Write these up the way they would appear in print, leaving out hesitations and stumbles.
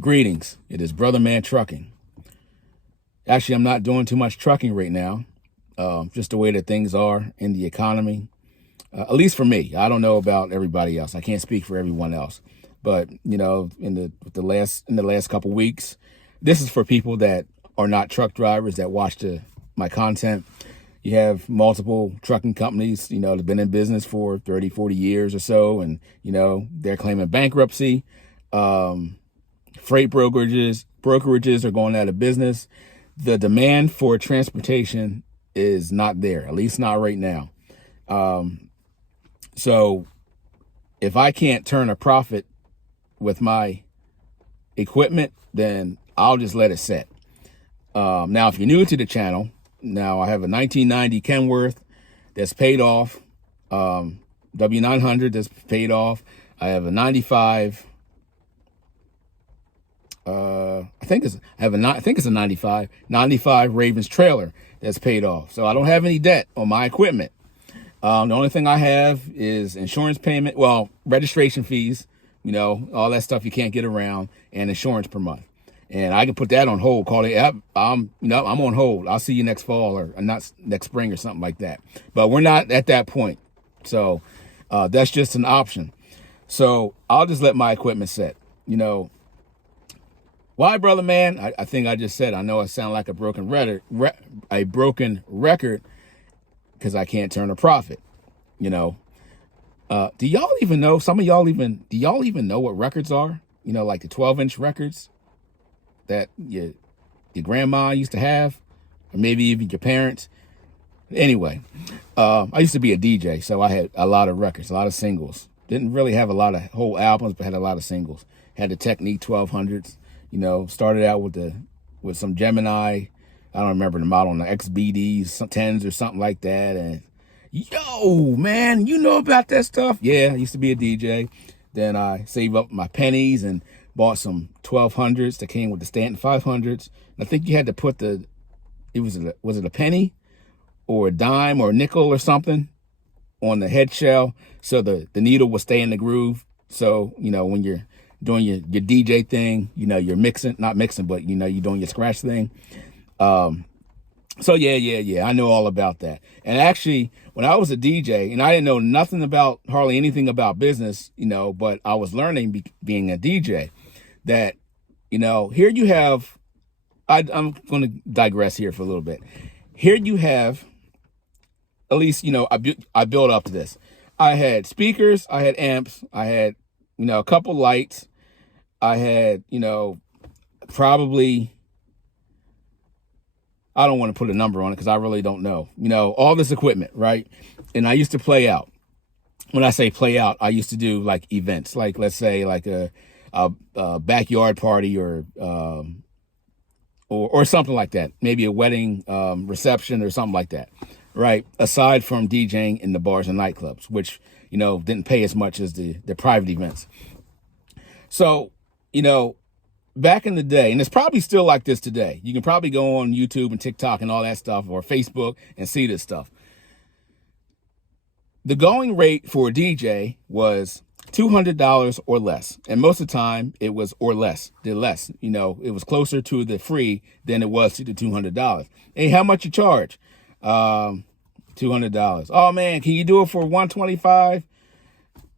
Greetings. It is Brother Man Trucking. Actually, I'm not doing too much trucking right now. Just the way that things are in the economy. At least for me. I don't know about everybody else. I can't speak for everyone else. But, you know, in the last couple weeks, this is for people that are not truck drivers that watch my content. You have multiple trucking companies, you know, that have been in business for 30, 40 years or so, and, you know, they're claiming bankruptcy. Freight brokerages are going out of business. The demand for transportation is not there, at least not right now. So if I can't turn a profit with my equipment, then I'll just let it sit. Now, if you're new to the channel, now I have a 1990 Kenworth that's paid off, W900 that's paid off. I have a 95. I think it's a 95 Ravens trailer that's paid off. So I don't have any debt on my equipment. The only thing I have is insurance payment, well, registration fees, you know, all that stuff you can't get around, and insurance per month. And I can put that on hold. Call it. I'm on hold. I'll see you next fall or not next spring or something like that. But we're not at that point. So that's just an option. So I'll just let my equipment sit. You know, why, Brother Man? I think I just said, I know I sound like a broken record because I can't turn a profit. You know, do y'all even know? Do y'all even know what records are? You know, like the 12-inch records that your grandma used to have, or maybe even your parents. Anyway, I used to be a DJ, so I had a lot of records, a lot of singles. Didn't really have a lot of whole albums, but had a lot of singles. Had the Technique 1200s. You know, started out with some Gemini. I don't remember the model, on the XBDs, some 10s or something like that. And yo, man, you know about that stuff? Yeah, I used to be a DJ. Then I saved up my pennies and bought some 1200s that came with the Stanton 500s. I think you had to put was it a penny or a dime or a nickel or something on the head shell so the needle would stay in the groove. So, you know, when you're doing your DJ thing, you know, you're not mixing, but, you know, you're doing your scratch thing. So yeah, I know all about that. And actually, when I was a DJ, and I didn't know hardly anything about business, you know, but I was learning being a DJ that, you know, here you have, I'm going to digress here for a little bit. Here you have, at least, you know, I built up to this. I had speakers, I had amps, I had, you know, a couple lights. I had, you know, probably, I don't want to put a number on it because I really don't know, you know, all this equipment, right? And I used to play out. When I say play out, I used to do like events, like let's say like a backyard party or something like that. Maybe a wedding reception or something like that, right? Aside from DJing in the bars and nightclubs, which, you know, didn't pay as much as the private events. So, you know, back in the day, and it's probably still like this today. You can probably go on YouTube and TikTok and all that stuff, or Facebook, and see this stuff. The going rate for a DJ was $200 or less. And most of the time it was or less, you know, it was closer to the free than it was to the $200. Hey, how much you charge? $200. Oh man, can you do it for $125?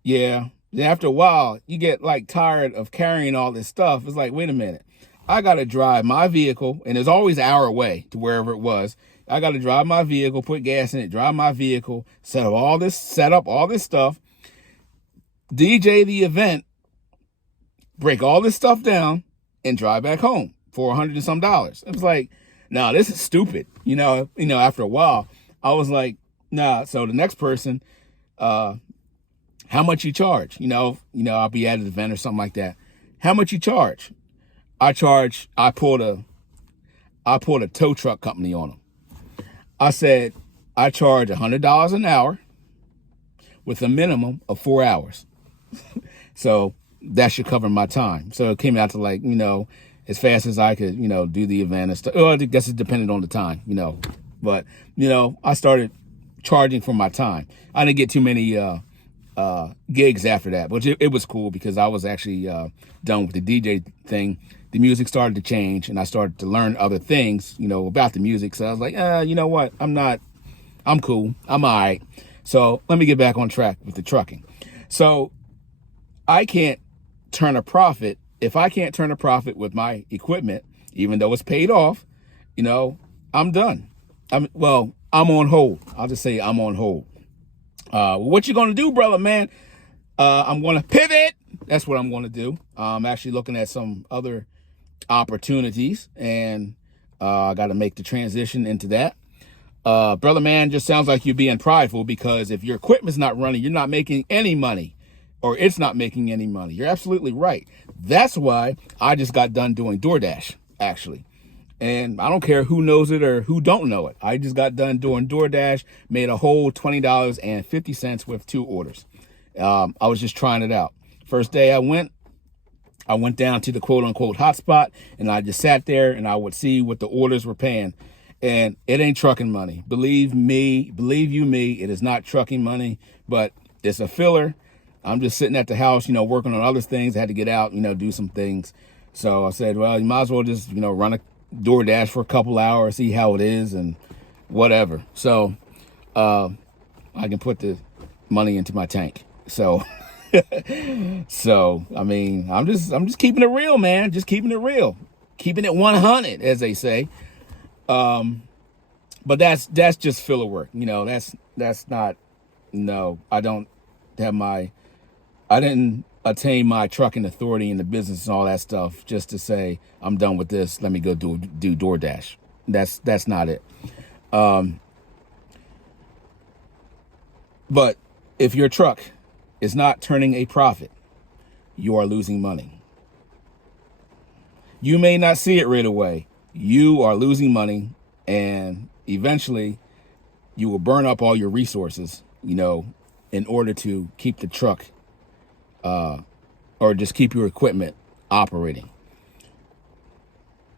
Yeah. Then after a while, you get like tired of carrying all this stuff. It's like, wait a minute. I got to drive my vehicle, and it's always an hour away to wherever it was. I got to drive my vehicle, put gas in it, drive my vehicle, set up all this stuff, DJ the event, break all this stuff down, and drive back home for $100 and some. It was like, nah, this is stupid. You know, after a while, I was like, nah. So the next person, how much you charge? You know, I'll be at an event or something like that. How much you charge? I pulled a tow truck company on them. I said, I charge $100 an hour with a minimum of 4 hours. So that should cover my time. So it came out to like, you know, as fast as I could, you know, do the event and stuff. I guess it depended on the time, you know, but, you know, I started charging for my time. I didn't get too many gigs after that, which it was cool because I was actually done with the DJ thing. The music started to change and I started to learn other things, about the music. So I was like, you know what? I'm cool. I'm all right. So let me get back on track with the trucking. So I can't turn a profit. If I can't turn a profit with my equipment, even though it's paid off, I'm done. I'm on hold. I'll just say I'm on hold. What you gonna do, brother, man? I'm gonna pivot. That's what I'm gonna do. I'm actually looking at some other opportunities, and I got to make the transition into that. Brother, man, just sounds like you're being prideful because if your equipment's not running, you're not making any money, or it's not making any money. You're absolutely right. That's why I just got done doing DoorDash, actually. And I don't care who knows it or who don't know it. I just got done doing DoorDash, made a whole $20.50 with 2 orders. I was just trying it out. First day I went down to the quote unquote hotspot and I just sat there and I would see what the orders were paying. And it ain't trucking money. Believe you me, it is not trucking money, but it's a filler. I'm just sitting at the house, working on other things. I had to get out, do some things. So I said, well, you might as well just, run a DoorDash for a couple hours, see how it is and whatever. So I can put the money into my tank. So I mean, I'm just keeping it real, man. Just keeping it real. Keeping it 100, as they say. But that's just filler work. That's not, no, I didn't attain my trucking authority in the business and all that stuff just to say, I'm done with this. Let me go do DoorDash. That's not it. But if your truck is not turning a profit, you are losing money. You may not see it right away. You are losing money, and eventually you will burn up all your resources, in order to keep the truck or just keep your equipment operating.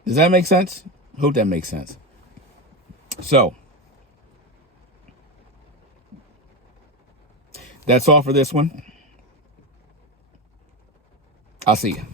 Does that make sense? Hope that makes sense. So that's all for this one. I'll see you.